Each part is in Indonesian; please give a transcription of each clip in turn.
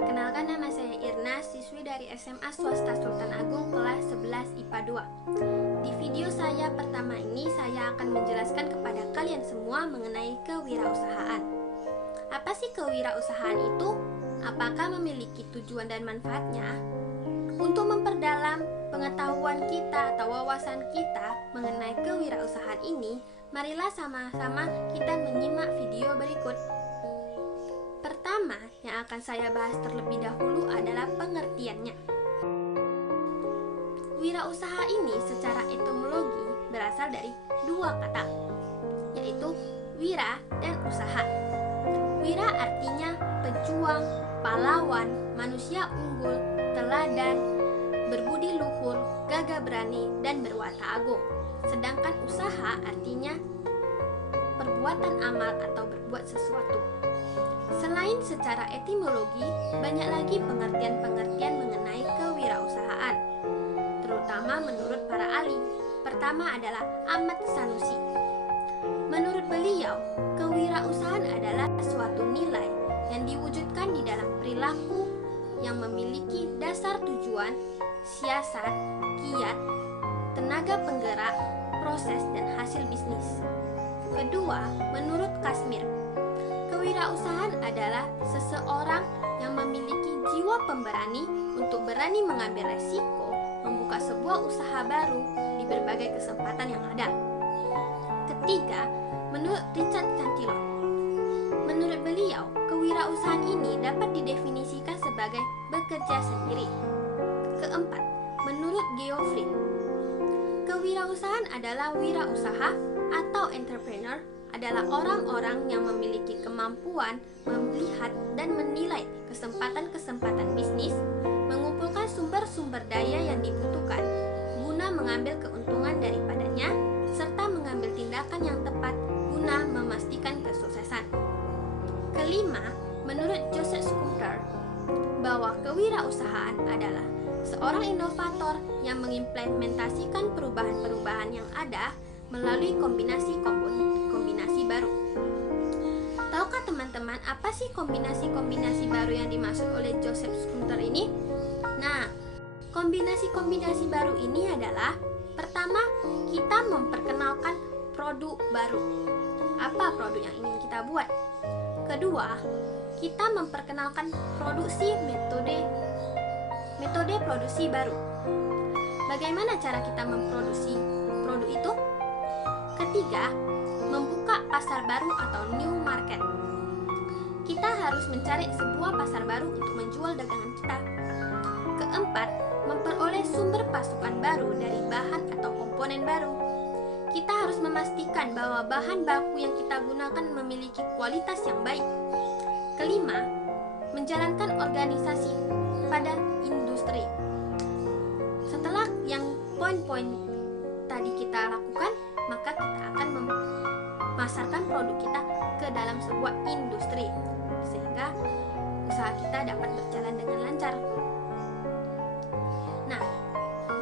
Perkenalkan, nama saya Irna, siswi dari SMA Swasta Sultan Agung kelas 11 IPA 2. Di video saya pertama ini saya akan menjelaskan kepada kalian semua mengenai kewirausahaan. Apa sih kewirausahaan itu? Apakah memiliki tujuan dan manfaatnya? Untuk memperdalam pengetahuan kita atau wawasan kita mengenai kewirausahaan ini, marilah sama-sama kita menyimak video berikut. Pertama, yang akan saya bahas terlebih dahulu adalah pengertiannya. Wirausaha ini secara etimologi berasal dari dua kata, yaitu wira dan usaha. Wira artinya pejuang, pahlawan, manusia unggul, teladan, berbudi luhur, gagah berani, dan berwatak agung. Sedangkan usaha artinya perbuatan amal atau berbuat sesuatu. Selain secara etimologi, banyak lagi pengertian-pengertian mengenai kewirausahaan, terutama menurut para ahli. Pertama adalah Ahmad Sanusi. Menurut beliau, kewirausahaan adalah suatu nilai yang diwujudkan di dalam perilaku yang memiliki dasar tujuan, siasat, kiat, tenaga penggerak, proses, dan hasil bisnis. Kedua, menurut Kasmir, kewirausahaan adalah seseorang yang memiliki jiwa pemberani untuk berani mengambil resiko, membuka sebuah usaha baru di berbagai kesempatan yang ada. Ketiga, menurut Richard Cantillon, menurut beliau, kewirausahaan ini dapat didefinisikan sebagai bekerja sendiri. Keempat, menurut Geoffrey, kewirausahaan adalah wirausaha atau entrepreneur adalah orang-orang yang memiliki kemampuan melihat dan menilai kesempatan-kesempatan bisnis, mengumpulkan sumber-sumber daya yang dibutuhkan guna mengambil keuntungan daripadanya, serta mengambil tindakan yang tepat guna memastikan kesuksesan. Kelima, menurut Joseph Schumpeter, bahwa kewirausahaan adalah seorang inovator yang mengimplementasikan perubahan-perubahan yang ada melalui kombinasi baru. Tahukah teman-teman apa sih kombinasi-kombinasi baru yang dimaksud oleh Joseph Schumpeter ini? Nah, kombinasi-kombinasi baru ini adalah: pertama, kita memperkenalkan produk baru. Apa produk yang ingin kita buat? Kedua, kita memperkenalkan metode produksi baru. Bagaimana cara kita memproduksi produk itu? Ketiga, membuka pasar baru atau new market. Kita harus mencari sebuah pasar baru untuk menjual dagangan kita. Keempat, memperoleh sumber pasukan baru dari bahan atau komponen baru. Kita harus memastikan bahwa bahan baku yang kita gunakan memiliki kualitas yang baik. Kelima, menjalankan organisasi pada industri. Setelah yang poin-poin tadi kita lakukan, maka kita akan memasarkan produk kita ke dalam sebuah industri sehingga usaha kita dapat berjalan dengan lancar. Nah,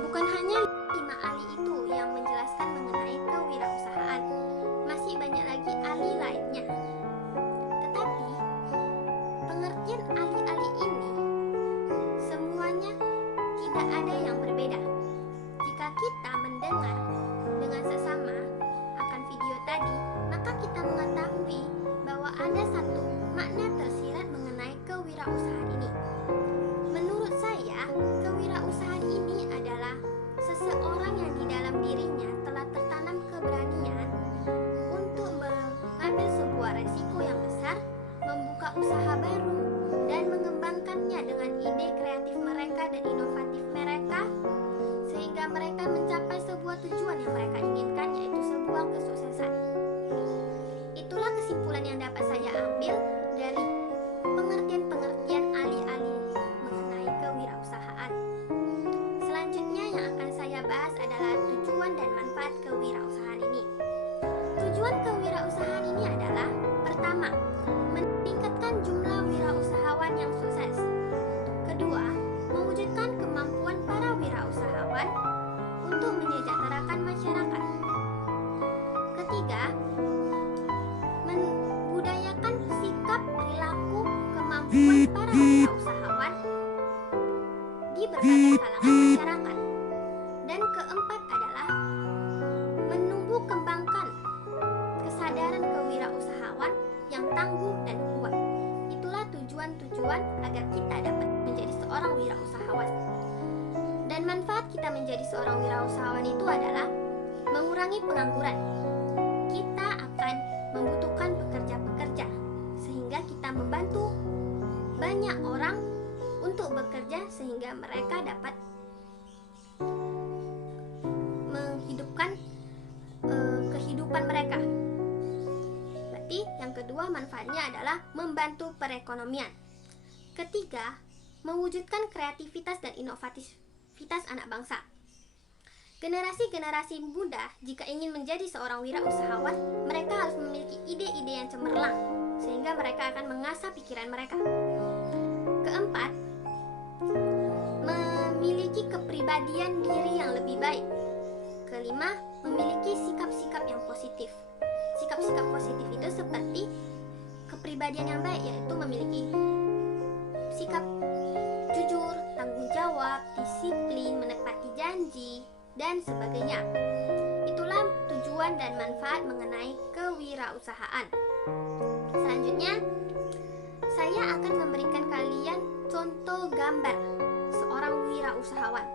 bukan hanya 5 ahli itu yang menjelaskan mengenai kewirausahaan, masih banyak lagi ahli lainnya. Tetapi pengertian ahli-ahli ini semuanya tidak ada yang berbeda. Jika kita mendengar dengan sesama akan video tadi, maka kita mengetahui bahwa ada satu makna tersirat mengenai kewirausahaan ini. Menurut saya, kewirausahaan ini adalah seseorang yang di dalam dirinya telah tertanam keberanian untuk mengambil sebuah resiko yang besar, membuka usaha baru, dan mengembangkannya dengan ide kreatif mereka dan inovatif mereka, sehingga mereka mencapai sebuah tujuan yang mereka inginkan, yaitu sebuah kesuksesan. Itulah kesimpulan yang dapat saya ambil dari pengertian-pengertian ahli-ahli mengenai kewirausahaan. Selanjutnya yang akan saya bahas adalah tujuan dan manfaat kewirausahaan ini. Tujuan kewirausahaan ini adalah: pertama, meningkatkan jumlah wirausahawan yang sukses. Kedua, mewujudkan kemampuan para wirausahawan untuk menyejahterakan masyarakat. Ketiga, membudayakan sikap, perilaku, kemampuan para wirausahawan yang tangguh dan kuat. Itulah tujuan-tujuan agar kita dapat menjadi seorang wirausahawan. Dan manfaat kita menjadi seorang wirausahawan itu adalah mengurangi pengangguran. Kita akan membutuhkan pekerja-pekerja, sehingga kita membantu banyak orang untuk bekerja sehingga mereka dapat menghidupkan kehidupan mereka. Berarti yang kedua manfaatnya adalah membantu perekonomian. Ketiga, mewujudkan kreativitas dan inovativitas anak bangsa. Generasi-generasi muda jika ingin menjadi seorang wirausahawan, mereka harus memiliki ide-ide yang cemerlang sehingga mereka akan mengasah pikiran mereka. Keempat, memiliki kepribadian diri yang lebih baik. Kelima, memiliki sikap-sikap yang positif. Sikap-sikap positif itu seperti kepribadian yang baik, yaitu memiliki sikap jujur, tanggung jawab, disiplin, menepati janji, dan sebagainya. Itulah tujuan dan manfaat mengenai kewirausahaan. Selanjutnya, saya akan memberikan kalian contoh gambar seorang wirausahawan.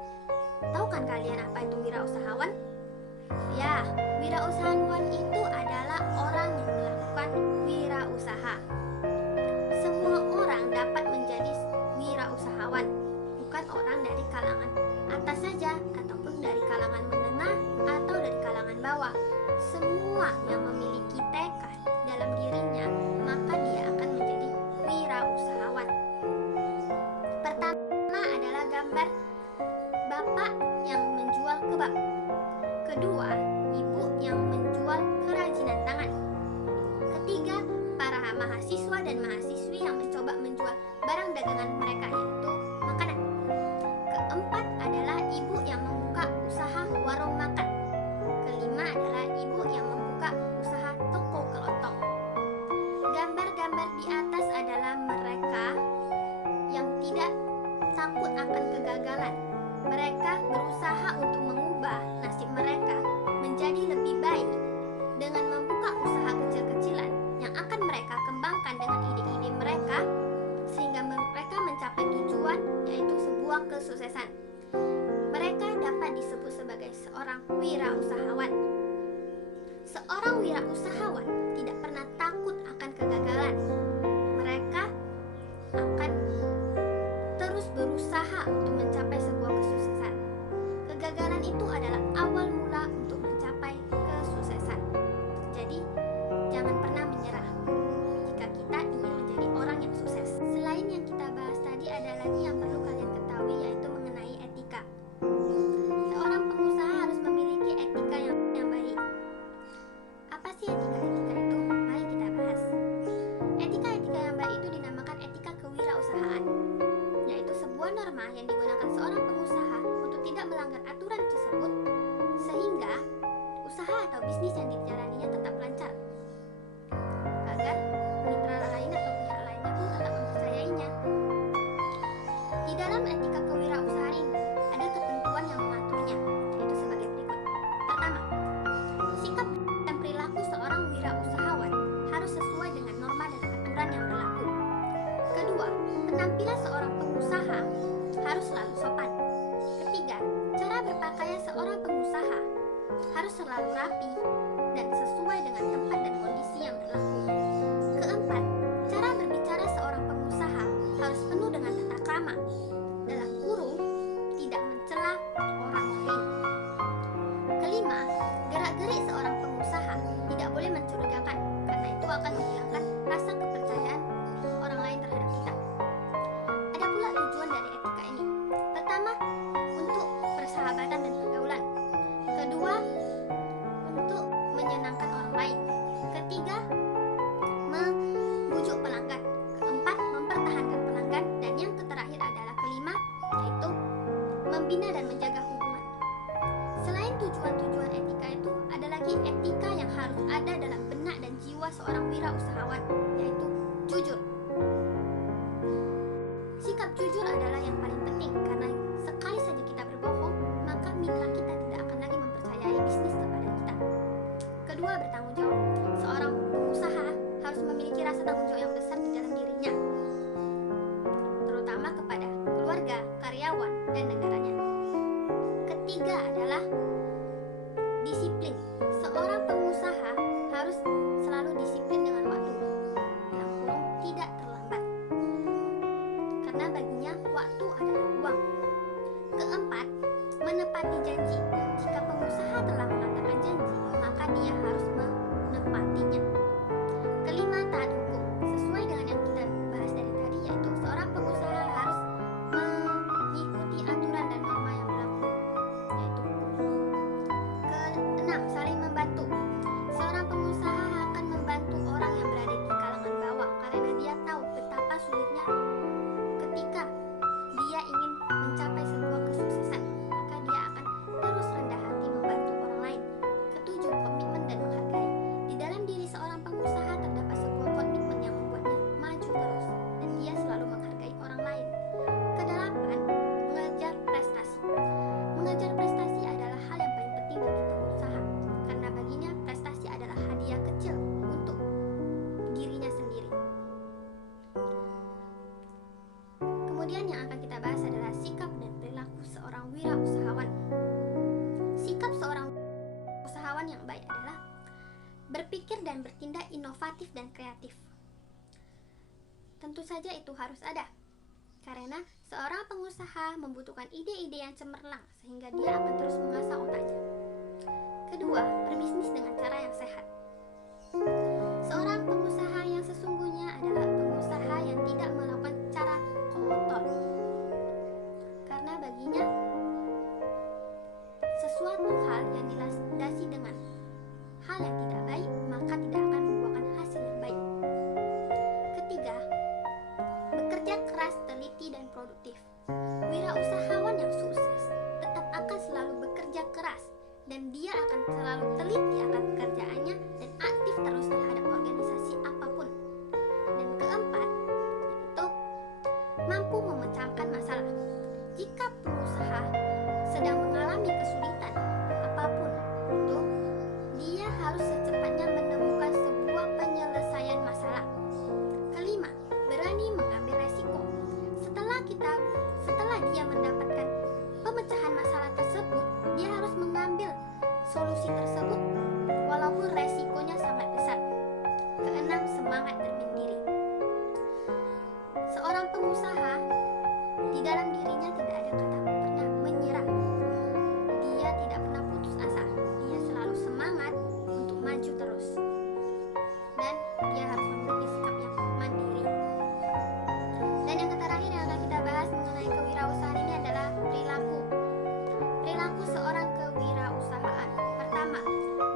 Tahu kan kalian apa itu wirausahawan? Ya, wirausahawan itu adalah orang yang melakukan wirausaha. Semua orang dapat menjadi wirausahawan, bukan orang dari kalangan atas saja, ataupun dari kalangan menengah, atau dari kalangan bawah. Semua yang memiliki tekad dalam dirinya, maka dia akan menjadi wirausahawan. Pertama adalah gambar bapak yang menjual kebab. Kedua, ibu yang menjual kerajinan tangan. Ketiga, para mahasiswa dan mahasiswi yang mencoba menjual barang dagangan mereka, yaitu makanan. Keempat adalah ibu yang membuka usaha warung makan. Kelima adalah ibu yang membuka usaha toko kelontong. Gambar-gambar di atas adalah mereka yang tidak takut akan kegagalan. Mereka berusaha untuk mengubah nasib mereka menjadi lebih baik dengan membuka usaha kecil-kecilan yang akan mereka kembangkan dengan ide-ide mereka sehingga mereka mencapai tujuan, yaitu sebuah kesuksesan. Mereka dapat disebut sebagai seorang wirausahawan. Seorang wirausahawan tidak pernah takut akan kegagalan. Mereka akan terus berusaha untuk mencapai sebuah kesuksesan. Kegagalan itu adalah awal mula untuk mencapai kesuksesan. Jadi, jangan pernah menyerah jika kita ingin menjadi orang yang sukses. Selain yang kita bahas tadi, ada lagi yang perlu kalian ketahui, yaitu mengenai etika. Seorang pengusaha harus memiliki etika yang baik. Apa sih etika-etika itu? Mari kita bahas. Etika-etika yang baik itu dinamakan etika kewirausahaan, yaitu sebuah norma yang digunakan seorang pengusaha untuk tidak melanggar aturan tersebut sehingga usaha atau bisnis yang dijalaninya tetap lancar, agar mitra lain atau pihak lainnya pun tetap mempercayainya. Di dalam etika kewirausahaan ini ada ketentuan yang mengaturnya, yaitu sebagai berikut. Pertama, sikap dan perilaku seorang wirausahawan harus sesuai dengan norma dan aturan yang berlaku. Kedua, penampilan seorang pengusaha harus selalu sopan. Ketiga, cara berpakaian seorang pengusaha harus selalu rapi dan sesuai dengan tempat dan kondisi yang berlaku. Keempat, cara berbicara seorang pengusaha harus penuh dengan tata krama, dalam kurung tidak mencela orang lain. Kelima, gerak-gerik seorang pengusaha tidak boleh mencurigakan, karena itu akan menghilangkan rasa kepercayaan orang lain terhadap kita. Ada pula tujuan dari etika ini. Pertama, untuk persahabatan dan pergaulan. Kedua, untuk menyenangkan orang lain. Ketiga, karena baginya waktu adalah uang. Keempat, menepati janji. Jika pengusaha telah mengatakan janji, maka dia harus menepatinya. Kelima, taat hukum. Sesuai dengan yang kita bahas dari tadi, yaitu seorang pengusaha harus mengikuti aturan dan norma yang berlaku, yaitu hukum. Keenam, saling membantu. Seorang pengusaha akan membantu orang yang berada di kalangan bawah karena dia tahu betapa sulitnya ketika dia ingin mencapai sebuah kesuksesan, maka dia akan terus rendah hati membantu orang lain. Ketujuh, komitmen dan menghargai. Di dalam diri seorang pengusaha terdapat sebuah komitmen yang membuatnya maju terus dan dia selalu menghargai orang lain. Kedelapan, mengejar prestasi. Mengejar prestasi adalah hal yang paling penting bagi pengusaha karena baginya prestasi adalah hadiah kecil untuk dirinya sendiri. Kemudian yang akan kita bahas adalah sikap dan perilaku seorang wirausahawan. Sikap seorang usahawan yang baik adalah berpikir dan bertindak inovatif dan kreatif. Tentu saja itu harus ada, karena seorang pengusaha membutuhkan ide-ide yang cemerlang sehingga dia akan terus mengasah otaknya. Kedua, berbisnis dengan cara yang sehat. Seorang pengusaha yang sesungguhnya adalah pengusaha yang tidak melakukan cara kotor, karena baginya sesuatu hal yang dilandasi dengan hal yang tidak baik maka tidak akan membuahkan hasil yang baik. Ketiga, bekerja keras, teliti, dan produktif. Wirausahawan yang sukses tetap akan selalu bekerja keras dan dia akan selalu teliti akan pekerjaannya dan aktif terus terhadap organisasi apapun. Dan keempat, yaitu mampu memecahkan masalah. Jika pengusaha sedang mengalami kesulitan apapun itu, dia harus secepatnya menemukan sebuah penyelesaian masalah. Kelima, berani mengambil resiko. Setelah dia mendapatkan pemecahan masalah tersebut, dia harus mengambil solusi tersebut walaupun resikonya sangat besar. Keenam, semangat bermimpi. Seorang pengusaha di dalam dirinya tidak ada kata pernah menyerah. Dia tidak pernah putus asa. Dia selalu semangat untuk maju terus. Dan dia harus memiliki sikap yang mandiri. Dan yang terakhir yang akan kita bahas mengenai kewirausahaan ini adalah perilaku. Perilaku seorang kewirausahaan. Pertama,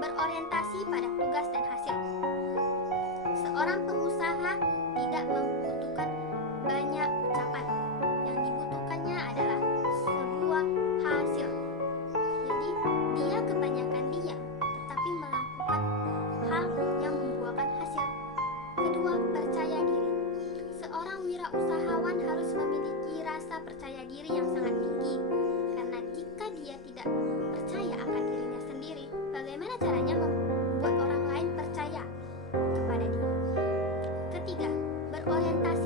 berorientasi pada tugas dan hasil. Seorang pengusaha tidak membutuhkan banyak ucapan. Yang dibutuhkannya adalah sebuah hasil. Jadi, dia kebanyakan diam, tetapi melakukan hal yang membuahkan hasil. Kedua, percaya diri. Seorang wirausahawan harus memiliki rasa percaya diri yang sangat tinggi. Karena jika dia tidak percaya akan dirinya sendiri, bagaimana caranya membuat orang lain percaya kepada dia? Ketiga, berorientasi